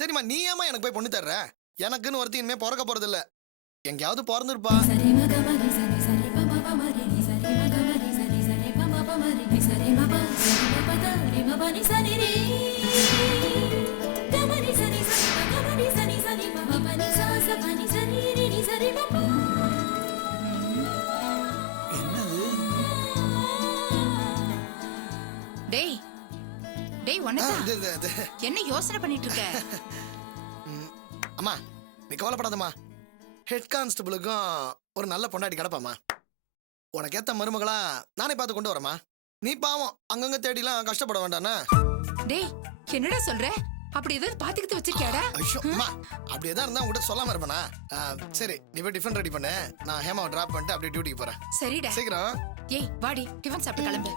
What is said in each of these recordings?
சரிம்மா, நீ ஏமா எனக்கு போய் பொண்ணு தர்ற? எனக்குன்னு ஒருத்தி இனிமே பிறக்க போறது இல்ல. எங்கேயாவது பிறந்திருப்பா. டேய் டேய் என்ன யோசனை பண்ணிட்டு இருக்க? அம்மா நீ கவலைப்படாதம்மா. ஹெட் கான்ஸ்டபிளுக்கும் ஒரு நல்ல பொண்டாட்டி கிடப்பாம்மா. உனக்கு ஏத்த மருமகளா நானே பார்த்து கொண்டு வரமா. நீ பாவம் அங்கங்க தேடிலாம் கஷ்டப்பட வேண்டானா? டேய் என்னடா சொல்ற? அப்படி ஏதாவது பாத்துக்கிட்டு வச்சிருக்கியாடா? ஐயோ அம்மா, அப்படி எதா இருந்தா உங்ககிட்ட சொல்லாம இருப்பேனா? சரி நீ போய் டிஃபன் ரெடி பண்ணு. நான் ஹேமாவை டிராப் பண்ணிட்டு அப்படியே டியூட்டிக்கு போறேன். சரிடா. சீக்கிரம். ஏய் வாடி டிஃபன் சாப்பிட்டு கிளம்பு.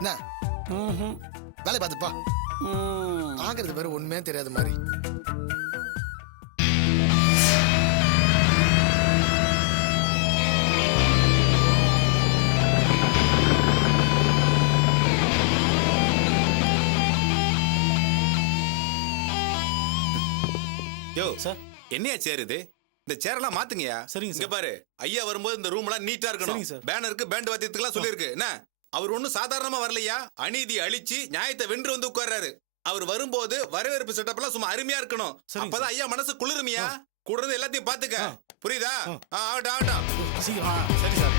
என்ன வேலை பார்த்துப்பா. ஆகிறது பேரு ஒண்ணுமே தெரியாத மாதிரி. யோ சார், என்னையா சேர் இது? இந்த சேரெல்லாம் மாத்துங்கயா. சரிங்க இங்க பாரு, ஐயா வரும்போது இந்த ரூம் எல்லாம் நீட்டா இருக்கணும். பேனருக்கு பேண்ட் வாத்தியத்துக்குலாம் சொல்லிருக்கு. என்ன அவர் ஒன்னும் சாதாரணமா வரலையா? அநீதி அழிச்சு நியாயத்தை வென்று வந்து உட்கார்றாரு. அவர் வரும்போது வரவேற்பு செட்டப் எல்லாம் சும்மா அருமையா இருக்கணும். அப்பதான் ஐயா மனசு குளிருமியா. கூட இருந்து எல்லாத்தையும் பாத்துக்க. புரியுதா? ஆகட்டும் ஆகட்டும். சரி சார்.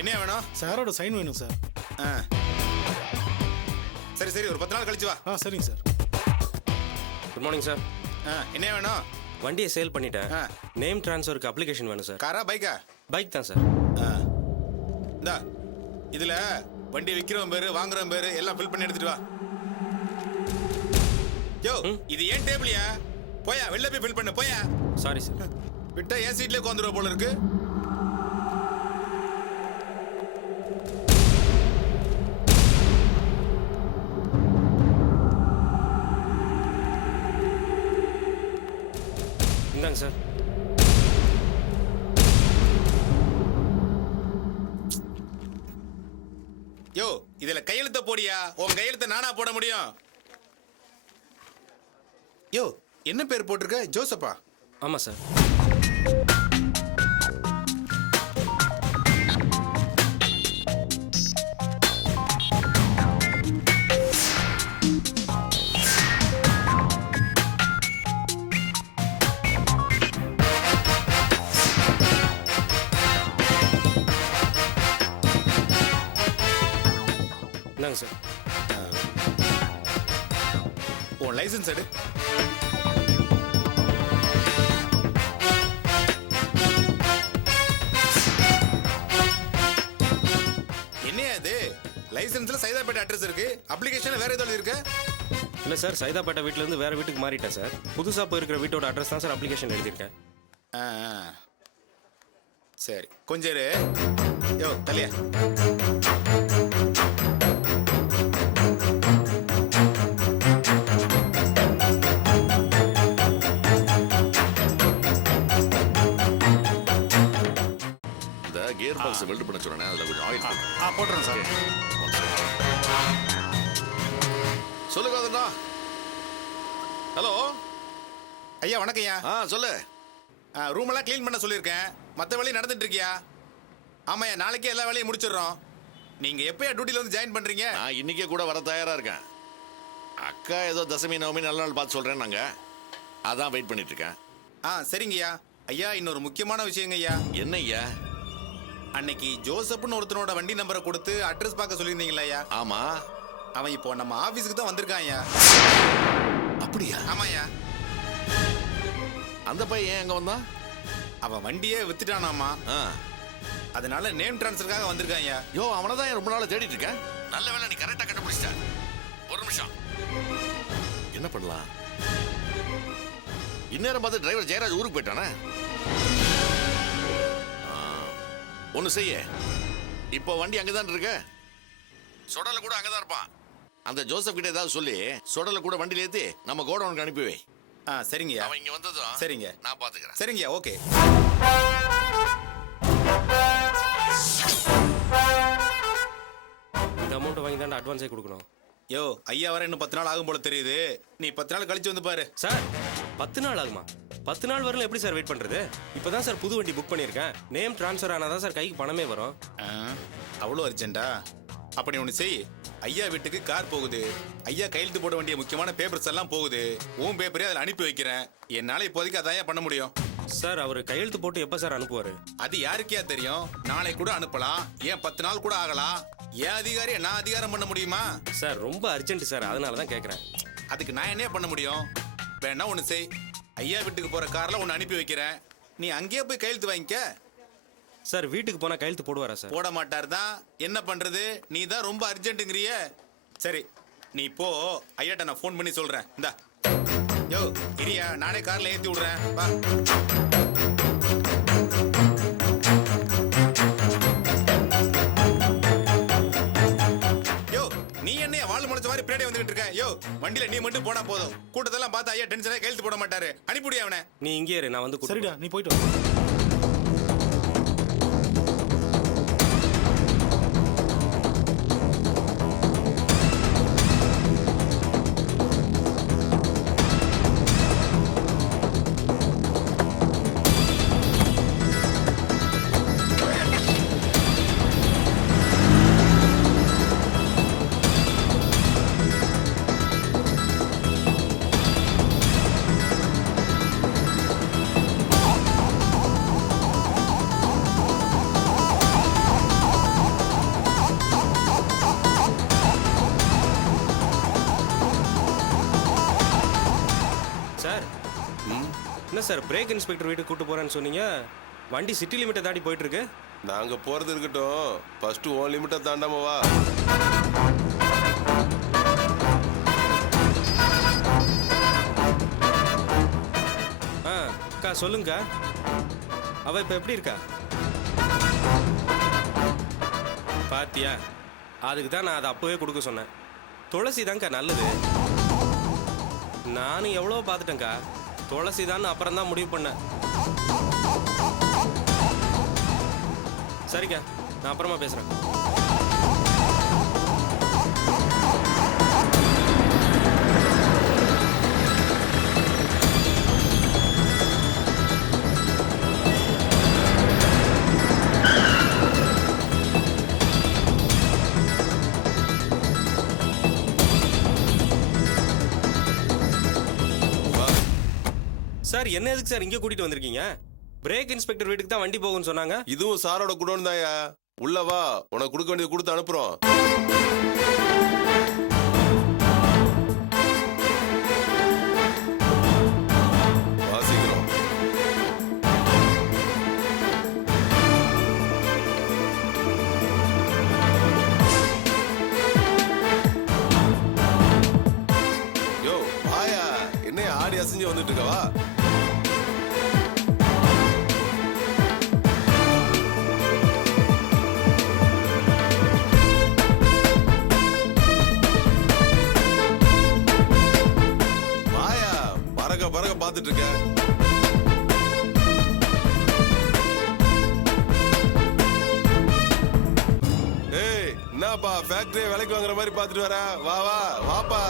என்ன வேணும்? சாரோட சைன் வேணும் சார். சரி சரி, ஒரு 10 நாள் கழிச்சு வா. சரிங்க சார். Good morning sir. என்ன வேணும்? வண்டியை சேல் பண்ணிட்டேன். நேம் ட்ரான்ஸ்ஃபருக்கு அப்ளிகேஷன் வேணும் சார். காரா பைக்கா? பைக் தான் சார். இந்தா இதுல வண்டி விக்கிறவன் பேரு வாங்குறவன் பேரு எல்லாம் ஃபில் பண்ணி எடுத்துட்டு வா. யோ இது ஏன் டேபிளியா? போயா வெளில போய் ஃபில் பண்ணு போயா. Sorry sir. விட்டா ஏன் சீட்லயே உட்காந்துருவ போல இருக்கு. இந்தாங்க சார். யோ இதுல கையெழுத்த போடியா. உன் கையெழுத்த நானா போட முடியும்? யோ என்ன பேர் போட்டிருக்க? ஜோசப்பா? ஆமாம் சார். இந்தாங்க சார். உன் லைசன்ஸ் எடு. என்னையா இது? லைசன்ஸ்ல சைதாப்பேட்டை அட்ரஸ் இருக்கு, அப்ளிகேஷன்ல வேற ஏதோ இருக்கு. இல்லை சார், சைதாப்பேட்டை வீட்டிலேருந்து வேறு வீட்டுக்கு மாறிட்டேன் சார். புதுசாக போயிருக்கிற வீட்டோட அட்ரஸ் தான் சார் அப்ளிகேஷன் எழுதியிருக்கேன். சரி கொஞ்சம் இரு. யோ தலையா. கியர் பாக்ஸ் வெல்ட் பண்ண சொன்னேன், அதுல கொஞ்சம் ஆயில் போட்டுறேன் சார். சொல்லுங்க. ஹலோ ஐயா வணக்கம் ஐயா. சொல்லு. ரூம் எல்லாம் க்ளீன் பண்ண சொல்லியிருக்கேன். மற்ற வேலையும் நடந்துட்டு இருக்கியா? ஆமாய்யா, நாளைக்கே எல்லா வேலையும் முடிச்சிடுறோம். நீங்க எப்பயா டியூட்டில வந்து ஜாயின் பண்றீங்க? நான் இன்னைக்கே கூட வர தயாரா இருக்கேன். அக்கா ஏதோ தசமி நவமி நல்ல நாள் பார்த்து சொல்றேன். நாங்க அதான் வெயிட் பண்ணிட்டு இருக்கேன். சரிங்கய்யா. ஐயா இன்னொரு முக்கியமான விஷயங்க ஐயா. என்ன ஐயா? அன்னைக்கு ஜோசப்னு ஒருத்தனோட வண்டி நம்பரை கொடுத்து அட்ரஸ் பார்க்க சொல்லியிருந்தீங்களா ஐயா? ஆமா. அவன் இப்போ நம்ம ஆபீஸ்க்கு தான் வந்திருக்கான் ஐயா. அப்படியா? ஆமாய்யா. அந்த பையன் ஏன் அங்க வந்தான்? அவன் வண்டியே வித்துட்டானாமா. அதனால நேம் ட்ரான்ஸ்ஃபருக்காக வந்திருக்கான் ஐயா. யோ அவனதான் ரொம்ப நாளா தேடிட்டு இருக்கேன். நல்ல வேளை நீ கரெக்டா கண்டுபிடிச்சிட்ட. ஒரு நிமிஷம். என்ன பண்ணலாம்? இந்நேரம் பார்த்து டிரைவர் ஜெயராஜ் ஊருக்கு போயிட்டானே. ஒன்னு செய்ய, இப்போ வண்டி அங்கதான் இருக்கு. சொடல கூட அங்கதான் இருப்பான். அந்த ஜோசப் கிட்ட ஏதாவது சொல்லி சொடல கூட வண்டியில ஏத்தி நம்ம கோடவுனுக்கு அனுப்பி வை. சரிங்கய்யா. அவன் இங்க வந்ததும் சரிங்க நான் பாத்துக்கிறேன். சரிங்கய்யா. ஓகே. அமௌண்ட் வாங்கி தான் அட்வான்ஸே கொடுக்கணும். யோ ஐயா வர இன்னும் 10 நாள் ஆகும் போல தெரியுது. நீ 10 நாள் கழிச்சு வந்து பாரு. சார் 10 நாள் ஆகுமா? 10 நாள் வரல எப்படி சார் வெயிட் பண்றது? இப்பதான் சார் புது வண்டி புக் பண்ணியிருக்கேன். நேம் ட்ரான்ஸ்ஃபர் ஆனாதான் சார் கைக்கு பணமே வரும். அவ்வளோ அர்ஜென்டா? அப்படி ஒன்று செய். ஐயா வீட்டுக்கு கார் போகுது. ஐயா கையெழுத்து போட வேண்டிய முக்கியமான பேப்பர்ஸ் எல்லாம் போகுது. உன் பேப்பரே அதில் அனுப்பி வைக்கிறேன். என்னால் இப்போதைக்கு அதான் பண்ண முடியும். சார் அவர் கையெழுத்து போட்டு எப்போ சார் அனுப்புவார்? அது யாருக்கே தெரியும். நாளை கூட அனுப்பலாம், ஏன் 10 நாள் கூட ஆகலாம். ஏன் அதிகாரியை நான் அதிகாரம் பண்ண முடியுமா? சார் ரொம்ப அர்ஜென்ட் சார், அதனால தான் கேட்குறேன். அதுக்கு நான் என்ன பண்ண முடியும்? வேணா ஒன்று செய். ஐயா வீட்டுக்கு போகிற காரில் ஒன்று அனுப்பி வைக்கிறேன். நீ அங்கேயே போய் கையெழுத்து வாங்கிக்க. சார் வீட்டுக்கு போனால் கையெழுத்து போடுவாரா சார்? போட மாட்டார் தான். என்ன பண்ணுறது? நீ தான் ரொம்ப அர்ஜென்ட்டுங்கிறிய. சரி நீ போ. ஐயாட்ட நான் ஃபோன் பண்ணி சொல்கிறேன். இந்தா யோ இரியா, நானே காரில் ஏற்றி விடுறேன். வா. யோ நீ என்னைய வாழ் முளைச்ச மாதிரி பின்னாடி வந்துகிட்டு இருக்க. யோ வண்டியில நீ மட்டும் போனா போதும். கூட்டத்தெல்லாம் பார்த்து ஐயா டென்ஷனாக கையெழுத்து போட மாட்டாரு. அனுப்பிவிடியா அவனை. நீ இங்கே இரு, நான் வந்து சரிடா, நீ போயிட்டு வா. சார் என்ன சார் பிரேக் இன்ஸ்பெக்டர் வீட்டுக்கு கூட்டு போறேன்னு சொன்னீங்க? வண்டி சிட்டி லிமிட்டை தாண்டி போயிட்டு இருக்கு. நாங்க போறது இருக்கட்டும், ஃபர்ஸ்ட் ஓன் லிமிட்டை தாண்டாம வா. அக்கா சொல்லுங்க, அவ இப்ப எப்படி இருக்கா? பாத்தியா, அதுக்கு தான் நான் அதை அப்பவே கொடுக்க சொன்னேன். துளசி தான்க்கா நல்லது. நானும் எவ்வளோ பார்த்துட்டேன்க்கா. துளசி தான் அப்புறம் தான் முடிவு பண்ணேன். சரிக்கா, நான் அப்புறமா பேசுறேன். சார் என்ன எதுக்கு சார் இங்கே கூட்டிட்டு வந்திருக்கீங்க? பிரேக் இன்ஸ்பெக்டர் வீட்டுக்கு தான் வண்டி போகும்னு சொன்னாங்க. இதுவும் சாரோட குடோன் தான்யா. உள்ள வா, உனக்கு கொடுக்க வேண்டியது கொடுத்து அனுப்புறோம். வாசிக்கிறோம். யோ வாயா, என்ன ஆடி அசைஞ்சு வந்துட்டு இருக்கவா? பறக்க பார்த்துட்டு இருக்க. ஏய் என்னப்பா ஃபேக்டரி விலைக்கு வாங்குற மாதிரி பார்த்துட்டு வர? வா வா வாப்பா.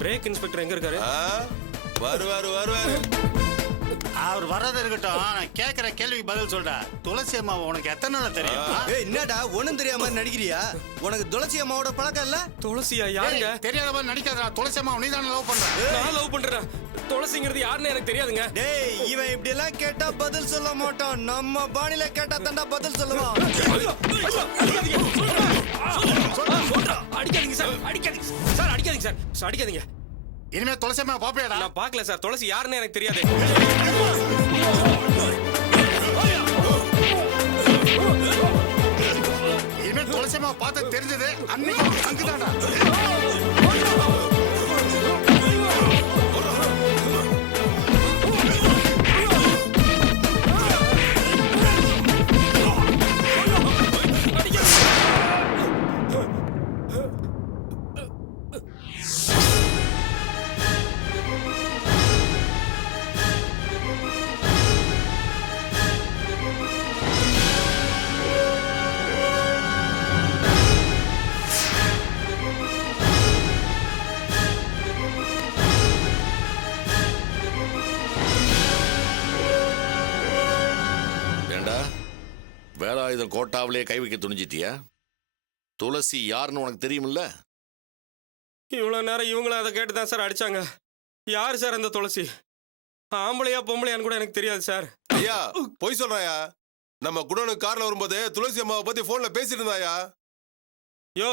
பிரேக் இன்ஸ்பெக்டர் எங்க இருக்காரு? வருவாரு. அவர் வர்றது இருக்கட்டும், நான் கேட்கிற கேள்விக்கு பதில் சொல்ற. துளசி அம்மா உனக்கு எத்தனை நாள் தெரியும்? என்னடா ஒண்ணும் தெரியாம மாதிரி நடிக்கிறியா? உனக்கு துளசி அம்மாவோட பழக்கம் இல்ல? துளசியா? யாருங்க? தெரியாத மாதிரி நடிக்காதடா. துளசி அம்மா நீ தானே லவ் பண்ற? நான் லவ் பண்றேன். துளசிங்கிறது யாருன்னு எனக்கு தெரியாதுங்க. டேய், இவன் இப்படி எல்லாம் கேட்டா பதில் சொல்ல மாட்டான். நம்ம பாணில கேட்டா தாண்டா பதில் சொல்லுவான். அடிக்காதீங்க சார், அடிக்காதீங்க சார், அடிக்காதீங்க சார், அடிக்காதீங்க. இனிமே துளசி அம்மா பாப்பேடா. நான் பார்க்கல சார். துளசி யாருன்னு எனக்கு தெரியாது. இனிமே துளசி அம்மா பார்த்து தெரிஞ்சது அன்னைக்கு அங்குதான்டா. வேலாயுதம் கோட்டாவிலே கை வைக்க துணிஞ்சிட்டியா? துளசி யாருன்னு உனக்கு தெரியுமில்ல? இவ்வளோ நேரம் இவங்களும் அதை கேட்டு தான் சார் அடிச்சாங்க. யார் சார் அந்த துளசி? ஆம்பளையா பொம்பளையான்னு கூட எனக்கு தெரியாது சார். ஐயா பொய் சொல்றாயா? நம்ம குடோனுக்கு கார்ல வரும்போது துளசி அம்மாவை பத்தி போன்ல பேசிட்டு இருந்தாயா? யோ,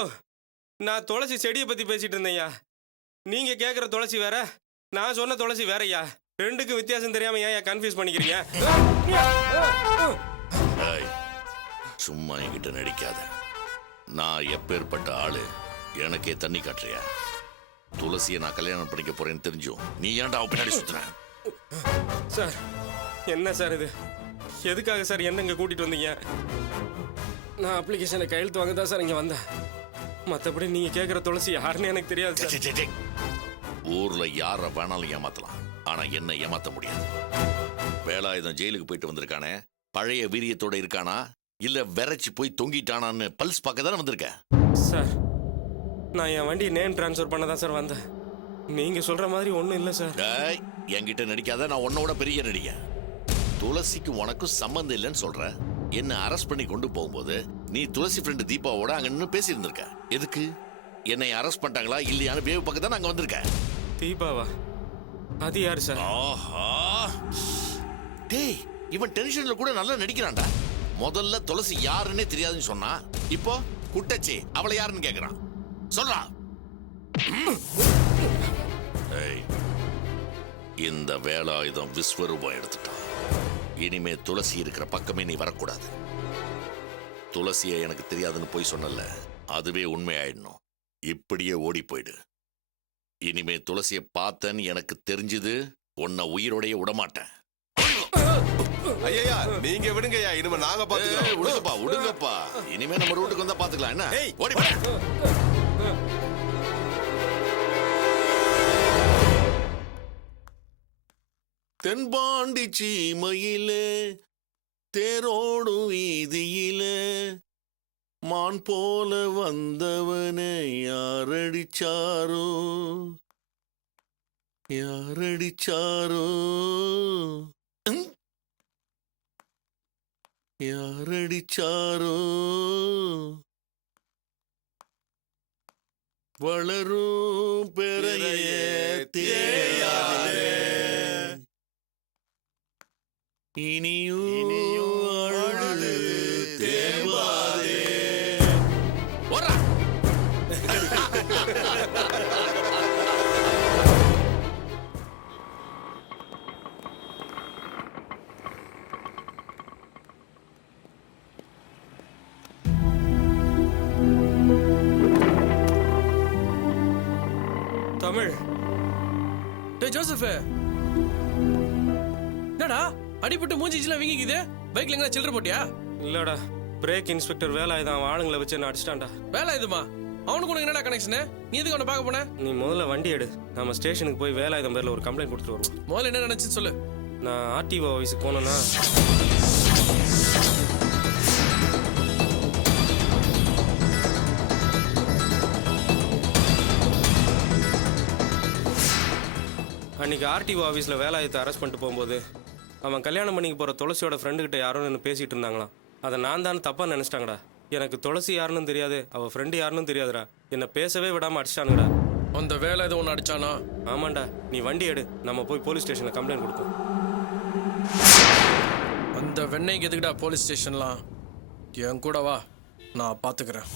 நான் துளசி செடியை பற்றி பேசிட்டு இருந்தேன்யா. நீங்கள் கேட்குற துளசி வேற, நான் சொன்ன துளசி வேறய்யா. ரெண்டுக்கும் வித்தியாசம் தெரியாம ஏன் கன்ஃபியூஸ் பண்ணிக்கிறீங்க? ஏய், சும்மா என்கிட்ட நடிக்காத. நான் எப்பேற்பட்ட ஆளு எனக்கே தண்ணி காட்டுறியா? துளசியை நான் கல்யாணம் பண்ணிக்க போறேன்னு தெரிஞ்சும் நீ ஏன்டா அவ பின்னாடி சுத்துற? சார், என்ன சார் இது? எதுக்காக சார் என்ன இங்கே கூட்டிட்டு வந்தீங்க? நான் அப்ளிகேஷனை கையெழுத்து வாங்க தான் சார் இங்கே வந்தேன். மற்றபடி நீங்கள் கேட்குற துளசி யாருன்னு எனக்கு தெரியாது சார். சே, சே, சே. ஊர்ல யார வேணாலும் ஏமாத்தலாம், ஆனா என்ன ஏமாத்த முடியாது. வேலாயுதம் ஜெயிலுக்கு போயிட்டு வந்திருக்கானே, பழைய வீரியத்தோட இருக்கானா இல்ல விரைச்சு போய் தொங்கிட்டானான்னு பல்ஸ் பார்க்க தானே வந்திருக்க. சார், நான் என் வண்டி நேம் ட்ரான்ஸ்ஃபர் பண்ண தான் சார் வந்தேன். நீங்கள் சொல்கிற மாதிரி ஒன்றும் இல்லை சார். டேய், என்கிட்ட நடிக்காத. நான் உன்னோட பெரிய நடிக. துளசிக்கு உனக்கும் சம்பந்தம் இல்லைன்னு சொல்ற. என்ன அரெஸ்ட் பண்ணி கொண்டு போகும்போது நீ துளசி ஃப்ரெண்டு தீபாவோட அங்க நின்று பேசி இருந்திருக்க. எதுக்கு? என்னை அரெஸ்ட் பண்ணிட்டாங்களா இல்லையான்னு வேவு பக்கம் தான் அங்க வந்திருக்கேன். தீபாவா? அது யார் சார்? ஆஹா, டேய், இவன் டென்ஷன்ல கூட நல்லா நடிக்கிறான்டா. முதல்ல துளசி யாருன்னே தெரியாதுன்னு சொன்னா, இப்போ குட்டச்சி அவளை யாருன்னு கேக்குறான். சொல்றா. ஏய், இந்த வேலாயுதம் விஸ்வரூபம் எடுத்துட்டான். இனிமே துளசி இருக்கிற பக்கமே நீ வரக்கூடாது. துளசியை எனக்கு தெரியாதுன்னு போய் சொன்னல, அதுவே உண்மையாயிடணும். இப்படியே ஓடி போயிடு. இனிமே துளசியை பார்த்தேன்னு எனக்கு தெரிஞ்சது, உன்னை உயிரோடைய விடமாட்டேன். ஐயா நீங்க விடுங்கய்யா, இனிமே நாங்க பாத்துக்கிறோம். விடுங்கப்பா, விடுங்கப்பா. இனிமே நம்ம ரூட்டுக்கு வந்தா பாத்துக்கலாம். என்ன ஓடி போட. தென்பாண்டி சீமையிலே தேரோடும் வீதியிலே மான் போல வந்தவனை யாரடிச்சாரோ, யாரடிச்சாரோ, யாரடிச்சாரோ, வளரும் பெறைய தேயாதே, இனியும் அழுது தேவாதே. ஓடுறா. தமிழ். டேய் ஜோசப், என்னடா அடிபட்டு மூஞ்சிச்சுலாம் வீங்கிக்குது? பைக்ல எங்க சில்லற போட்டியா? இல்லடா, பிரேக் இன்ஸ்பெக்டர் வேலாயுதம் அவன் ஆளுங்களை வச்சு என்ன அடிச்சிட்டான்டா. வேலை இதுமா? அவனுக்கு உனக்கு என்னடா கனெக்ஷன்? நீ எதுக்கு அவனை பார்க்க போன? நீ முதல்ல வண்டி எடு, நம்ம ஸ்டேஷனுக்கு போய் வேலாயுதம் பேர்ல ஒரு கம்ப்ளைண்ட் கொடுத்துட்டு வருவோம். முதல்ல என்ன நினைச்சு சொல்லு. நான் ஆர்டிஓ ஆஃபீஸுக்கு போனேன்னா அன்னைக்கு ஆர்டிஓ ஆஃபீஸில் வேலாயுதத்தை அரெஸ்ட் பண்ணிட்டு போகும்போது அவன் கல்யாணம் பண்ணிக்க போகிற துளசியோட ஃப்ரெண்டுக்கிட்ட யாரும் நின்று பேசிகிட்டு இருந்தாங்களாம். அதை நான் தான் தப்பாக நினச்சிட்டாங்கடா. எனக்கு துளசி யாருன்னு தெரியாது, அவள் ஃப்ரெண்டு யாருன்னு தெரியாதுடா. என்னை பேசவே விடாமல் அடிச்சிட்டானுங்கடா. அந்த வேலை எதுவும் ஒன்று அடிச்சானா? ஆமாண்டா, நீ வண்டி எடு, நம்ம போய் போலீஸ் ஸ்டேஷனில் கம்ப்ளைண்ட் கொடுப்போம். அந்த வெண்ணெய்க்கு எதுக்குடா போலீஸ் ஸ்டேஷன்லாம்? என் கூட வா, நான் பார்த்துக்கிறேன்.